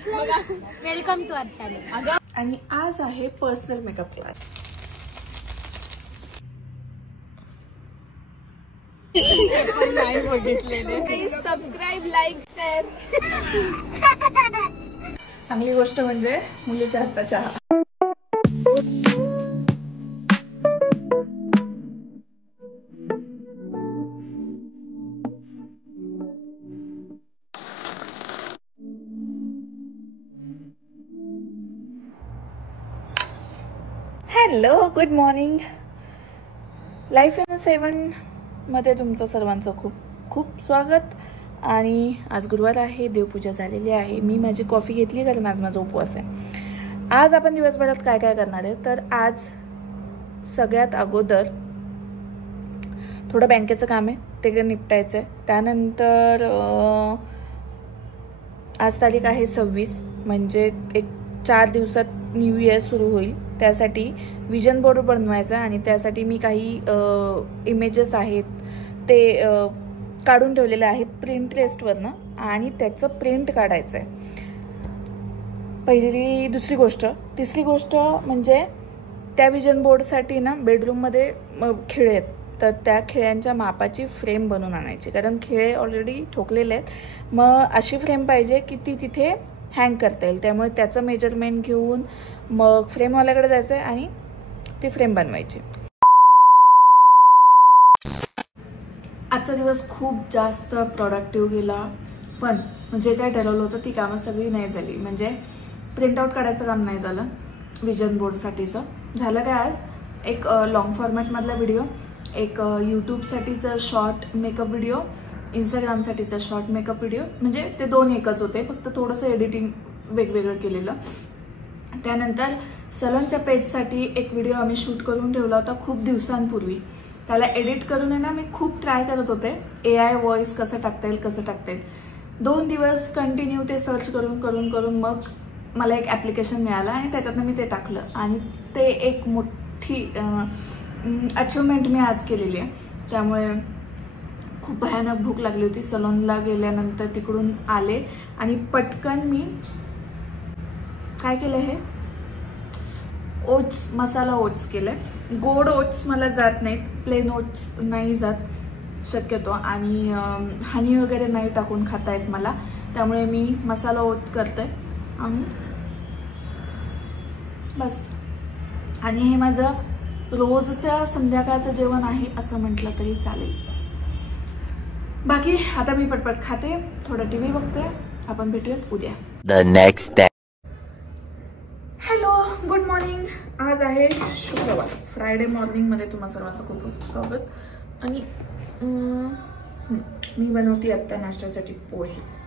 Welcome to our channel. आणि आज आहे personal makeup class. Subscribe, like, share. चांगली गोष्ट म्हणजे मुलीच्या हातचा चहा. Hello, good morning. Life in 7 मध्ये तुमचं सर्वांचं खूप खूप स्वागत. आणि आज गुरुवार आहे, देवपूजा झालेली आहे. मी माझी कॉफी घेतली कारण आज माझा उपवास आहे. आज आपण दिवसभरात काय काय करणार आहे, तर आज सगळ्यात अगोदर थोडं बँकेचं काम आहे, ते निपटायचं आहे. त्यानंतर आज तारीख आहे 26, म्हणजे एक 4 दिवसात न्यू इयर सुरू होईल. त्यासाठी विजन बोर्ड बनवायचा आणि त्यासाठी मी काही इमेजेस आहेत ते काढून ठेवलेले आहेत प्रिंटरेस्टवरनं आणि त्याचं प्रिंट काढायचं आहे. पहिली दुसरी गोष्ट. तिसरी गोष्ट म्हणजे त्या विजन बोर्डसाठी ना बेडरूममध्ये खिळे आहेत, तर त्या खिळ्यांच्या मापाची फ्रेम बनवून आणायची, कारण खिळे ऑलरेडी ठोकलेले आहेत. मग अशी फ्रेम पाहिजे की ती तिथे हँग करता येईल. त्यामुळे त्याचं मेजरमेंट घेऊन मग फ्रेमवाल्याकडे जायचं आहे आणि ती फ्रेम बनवायची. आजचा दिवस खूप जास्त प्रोडक्टिव्ह गेला, पण म्हणजे काय ठरवलं होतं ती कामं सगळी नाही झाली. म्हणजे प्रिंटआउट काढायचं काम नाही झालं विजन बोर्डसाठीचं. झालं काय, आज एक लॉंग फॉर्मॅटमधला व्हिडिओ, एक यूट्यूबसाठीचं शॉर्ट मेकअप व्हिडिओ, इंस्टाग्रामसाठीचा शॉर्ट मेकअप व्हिडिओ, म्हणजे ते 2 एकच होते, फक्त थोडंसं एडिटिंग वेगवेगळं केलेलं. त्यानंतर सलोनच्या पेजसाठी एक व्हिडिओ आम्ही शूट करून ठेवला होता खूप दिवसांपूर्वी. त्याला एडिट करून आहे ना मी खूप ट्राय करत होते, AI व्हॉइस कसं टाकता येईल. 2 दिवस कंटिन्यू ते सर्च करून मग मला एक ॲप्लिकेशन मिळालं आणि त्याच्यातनं मी ते टाकलं आणि ते एक मोठी अचिव्हमेंट मी आज केलेली आहे. त्यामुळे खूप भयानक भूक लागली होती. सलोनला गेल्यानंतर तिकडून आले आणि पटकन मी काय केलं, हे ओट्स, मसाला ओट्स केले. गोड ओट्स मला जात नाहीत, प्लेन ओट्स नाही जात शक्यतो, आणि हनी वगैरे नाही टाकून खाता येत मला. त्यामुळे मी मसाला ओट करते आणि बस. आणि हे माझं रोजचं संध्याकाळचं जेवण आहे असं म्हटलं तरी चालेल. बाकी आता मी पटपट खाते, थोडा TV बघते. आपण भेटूयात उद्या. The next day. Hello, good morning. आज आहे शुक्रवार. फ्रायडे मॉर्निंगमध्ये तुम्हा सर्वांचं खूप खूप स्वागत. आणि मी बनवते आत्ता नाश्त्यासाठी पोहे.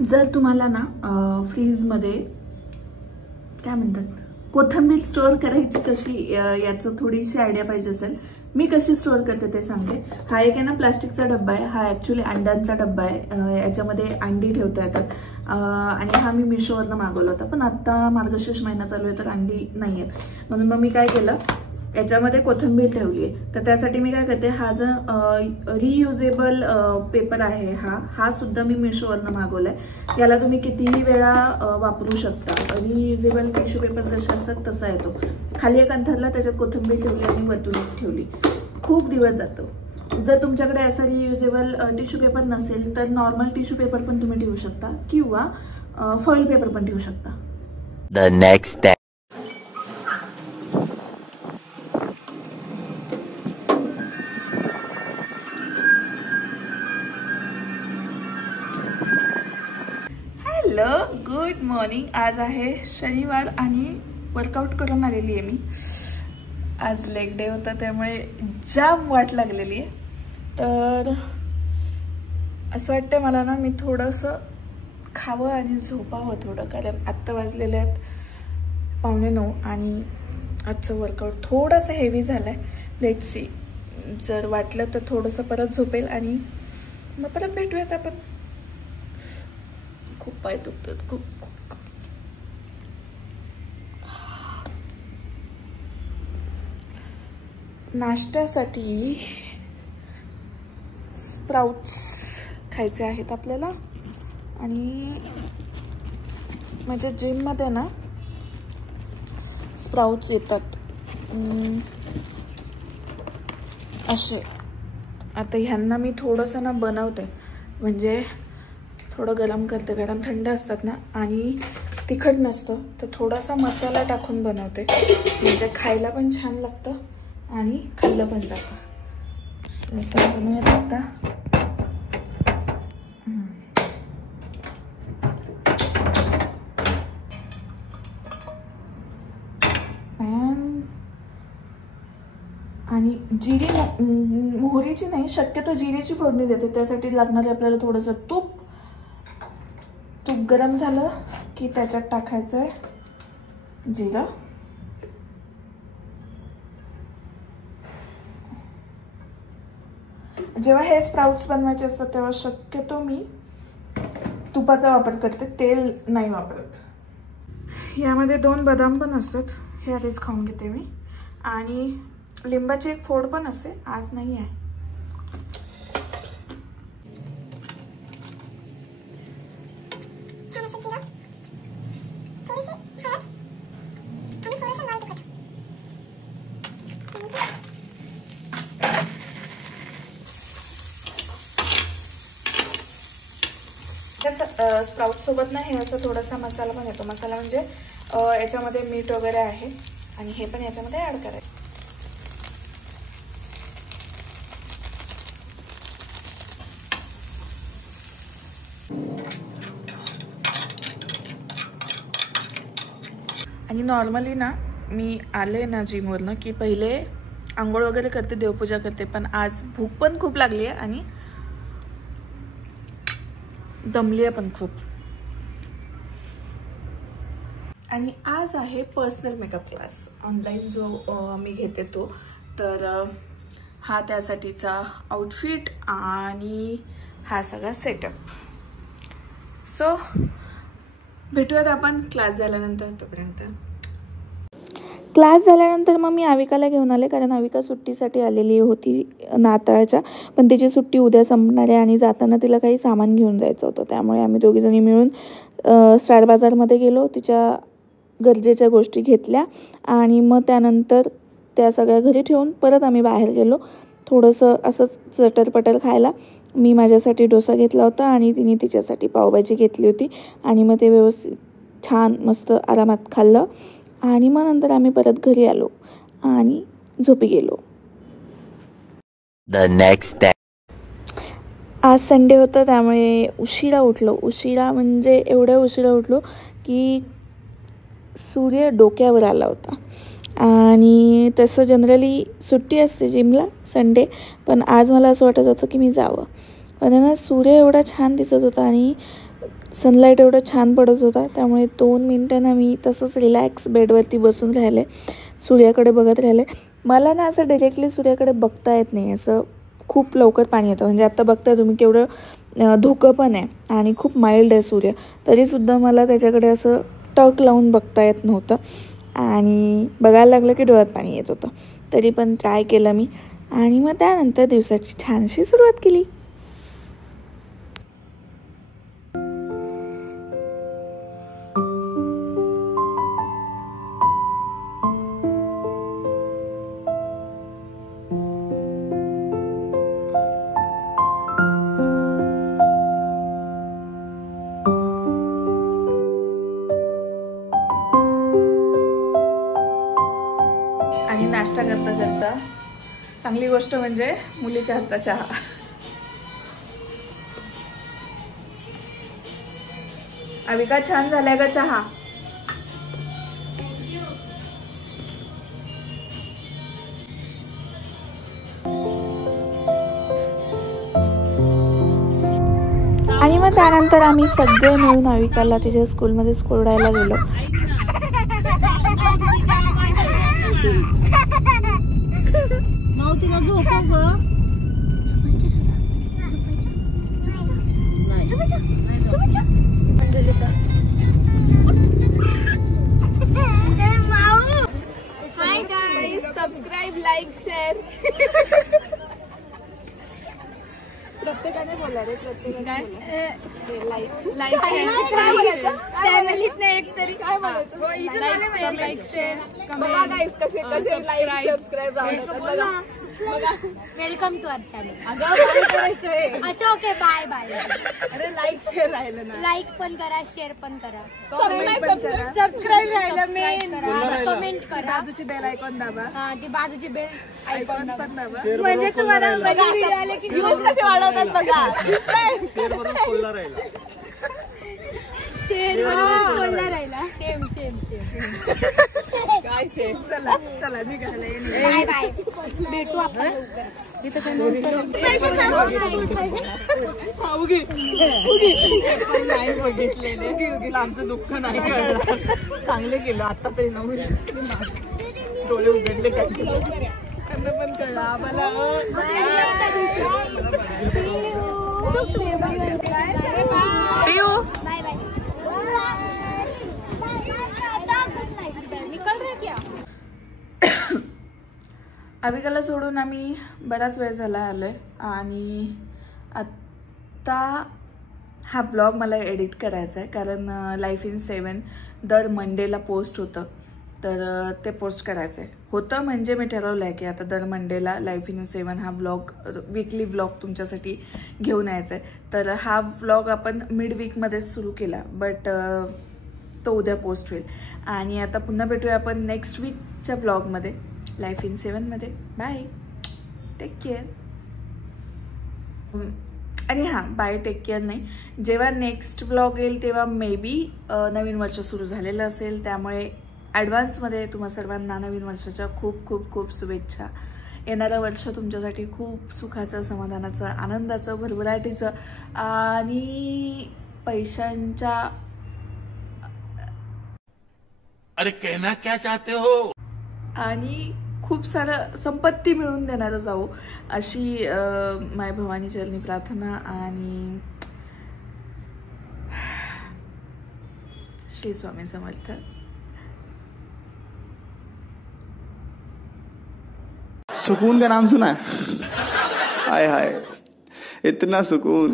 जर तुम्हाला ना फ्रीजमध्ये काय म्हणतात, कोथिंबीर स्टोअर करायची कशी याचं थोडीशी आयडिया पाहिजे असेल, मी कशी स्टोअर करते ते सांगते. हा एक आहे ना प्लास्टिकचा डब्बा आहे. हा ॲक्च्युली अंड्यांचा डब्बा आहे. याच्यामध्ये अंडी ठेवता येतात आणि हा मी मिशोवरनं मागवला होता, पण आता मार्गशीर्ष महिना चालू आहे तर अंडी नाही आहेत. म्हणून मग मी काय केलं, याच्यामध्ये कोथिंबीर ठेवली आहे. तर त्यासाठी मी काय करते, हा जो रियुजेबल पेपर आहे हा सुद्धा मी मिशोवरनं मागवलाय. याला तुम्ही कितीही वेळा वापरू शकता. रियुजेबल टिश्यू पेपर जसे असतात तसा येतो. खाली एक अंथरला, त्याच्यात कोथिंबीर ठेवली आणि वरतून ठेवली, खूप दिवस जातो. जर तुमच्याकडे असा रियुजेबल टिश्यू पेपर नसेल तर नॉर्मल टिश्यू पेपर पण तुम्ही ठेवू शकता किंवा फॉईल पेपर पण ठेवू शकता. The next day. Hello, good morning. आज आहे शनिवार आणि वर्कआउट करून आलेली आहे मी. आज लेग डे होता त्यामुळे जाम वाट लागलेली आहे. तर असं वाटतं मला ना, मी थोडंसं खावं आणि झोपावं थोडं, कारण आत्ता वाजलेले आहेत 8:45 आणि आजचं वर्कआउट थोडंसं हेवी झालं आहे. लेट्स सी, जर वाटलं तर थोडंसं परत झोपेल आणि मग परत भेटूयात आपण. खूप पाय दुखतात खूप. नाश्त्यासाठी स्प्राउट्स खायचे आहेत आपल्याला. आणि माझ्या जिममध्ये ना स्प्राउट्स येतात असे. आता ह्यांना मी थोडंसं ना बनवते, म्हणजे थोडं गरम करते, कारण थंड असतात ना आणि तिखट नसतं, तर थोडासा मसाला टाकून बनवते, म्हणजे खायला पण छान लागतं आणि खाल्लं पण जातं. बनवूयात आता. आणि जिरी मोहरीची नाही, शक्यतो जिरीची फोडणी देते. त्यासाठी लागणारे आपल्याला थोडंसं तूप गरम झालं की त्याच्यात टाकायचं आहे जिरं. जेव्हा हे स्प्राउट्स बनवायचे असतात तेव्हा शक्यतो मी तुपाचा वापर करते, तेल नाही वापरत. यामध्ये 2 बदाम पण असतात, हे आधीच खाऊन घेते मी. आणि लिंबाची एक फोड पण असते, आज नाही आहे. स्प्राउट सोबत ना हे असं थोडासा मसाला पण येतो. मसाला म्हणजे याच्यामध्ये मीठ वगैरे आहे आणि हे पण याच्यामध्ये ऍड करायचं. आणि नॉर्मली ना मी आले ना जिमवरनं की पहिले आंघोळ वगैरे करते, देवपूजा करते, पण आज भूक पण खूप लागली आहे आणि दमली आहे पण खूप. आणि आज आहे पर्सनल मेकअप क्लास ऑनलाईन जो मी घेते तो. तर हा त्यासाठीचा आउटफिट आणि हा सगळा सेटअप. सो भेटूयात आपण क्लास झाल्यानंतर. तोपर्यंत क्लास झाल्यानंतर मग मी आविकाला घेऊन आले, कारण आविका सुट्टीसाठी आलेली होती नाताळच्या, पण तिची सुट्टी उद्या संपणार आहे आणि जाताना तिला काही सामान घेऊन जायचं होतं. त्यामुळे आम्ही दोघीजणी मिळून स्टार बाजारमध्ये गेलो, तिच्या गरजेच्या गोष्टी घेतल्या आणि मग त्यानंतर त्या सगळ्या घरी ठेवून परत आम्ही बाहेर गेलो थोडंसं असंच चटरपटर खायला. मी माझ्यासाठी डोसा घेतला होता आणि तिने तिच्यासाठी पावभाजी घेतली होती आणि मग ते व्यवस्थित छान मस्त आरामात खाल्लं. आणि मग नंतर आम्ही परत घरी आलो आणि झोपी गेलो. The next day. आज संडे होतं त्यामुळे उशिरा उठलो. उशिरा म्हणजे एवढ्या उशिरा उठलो की सूर्य डोक्यावर आला होता. आणि तसं जनरली सुट्टी असते जिमला संडे, पण आज मला असं वाटत होतं की मी जावं. पण ना सूर्य एवढा छान दिसत होता आणि सनलाईट एवढं छान पडत होता, त्यामुळे 2 मिनटं ना मी तसंच रिलॅक्स बेडवरती बसून राहिले, सूर्याकडे बघत राहिले. मला ना असं डायरेक्टली सूर्याकडे बघता येत नाही, असं खूप लवकर पाणी येतं. म्हणजे आता बघताय तुम्ही केवढं धुकं पण आहे आणि खूप माइल्ड आहे सूर्य, तरीसुद्धा मला त्याच्याकडे असं टक लावून बघता येत नव्हतं आणि बघायला लागलं की डोळ्यात पाणी येत होतं. तरी पण ट्राय केलं मी आणि मग त्यानंतर दिवसाची छानशी सुरुवात केली. आणि नाश्ता करता करता चांगली गोष्ट म्हणजे मुलीच्या हातचा चहा. अविका छान झालाय का चहा? आणि मग त्यानंतर आम्ही सगळे मिळून अविकाला तिच्या स्कूलमध्ये सोडायला गेलो. Hi guys, subscribe like share. प्रत्येकाने बोला रे, प्रत्येकाने लाईक फॅमिलीत नाही एक तरी काय म्हणायचं. Like share. बघा गाईस कसे कसे लाईक सबस्क्राईब आवडतात. Welcome to our channel. अगं काय करायचंय. अच्छा ओके, बाय बाय. अरे लाईक शेअर राहिलं ना. लाईक पण करा, शेअर पण करा, सबस्क्राईब राहिलं मेन. कमेंट करा, बाजूची बेल आयकॉन दाबा. हा ती बाजूची बेल आयकॉन पण दाबा. म्हणजे तुम्हाला व्ह्यूज कसे वाढवतात बघा. शेअर बोलला राहिला. Same same same. काय शेअर. चला चला निघाले. Bye bye. भेटू आपण लवकर. नाही बघितलेले. आमचं दुःख नाही कळलं. चांगले केलं आता तरी. डोळे उघडले त्यांना पण कळलं आम्हाला. अविकाला सोडून आम्ही बराच वेळ झाला आलोय आणि आता हा ब्लॉग मला एडिट करायचा आहे कारण लाईफ इन 7 दर मंडेला पोस्ट होतं. तर ते पोस्ट करायचं होतं म्हणजे मी ठरवलं आहे की आता दर मंडेला लाईफ इन 7 हा ब्लॉग वीकली ब्लॉग तुमच्यासाठी घेऊन यायचा आहे. तर हा ब्लॉग आपण मिड वीकमध्येच सुरू केला बट तो उद्या पोस्ट होईल. आणि आता पुन्हा भेटूया आपण नेक्स्ट वीकच्या ब्लॉगमध्ये लाईफ इन 7मध्ये. Bye, take care. आणि हां, बाय टेक केअर नाही, जेव्हा नेक्स्ट ब्लॉग येईल तेव्हा मे बी नवीन वर्ष सुरू झालेलं असेल. त्यामुळे ॲडव्हान्समध्ये तुम्हा सर्वांना नवीन वर्षाच्या खूप खूप खूप शुभेच्छा. येणारं वर्ष तुमच्यासाठी खूप सुखाचं, समाधानाचं, आनंदाचं, भरभराटीचं आणि पैशांच्या अरे कहना क्या चाहते हो आणि खूप सारं संपत्ती मिळवून देणारं जाऊ अशी माय भवानी चरणी प्रार्थना. आणि श्री स्वामी समर्थ. सुकून का नाम सुना है? हाय हाय, इतना सुकून.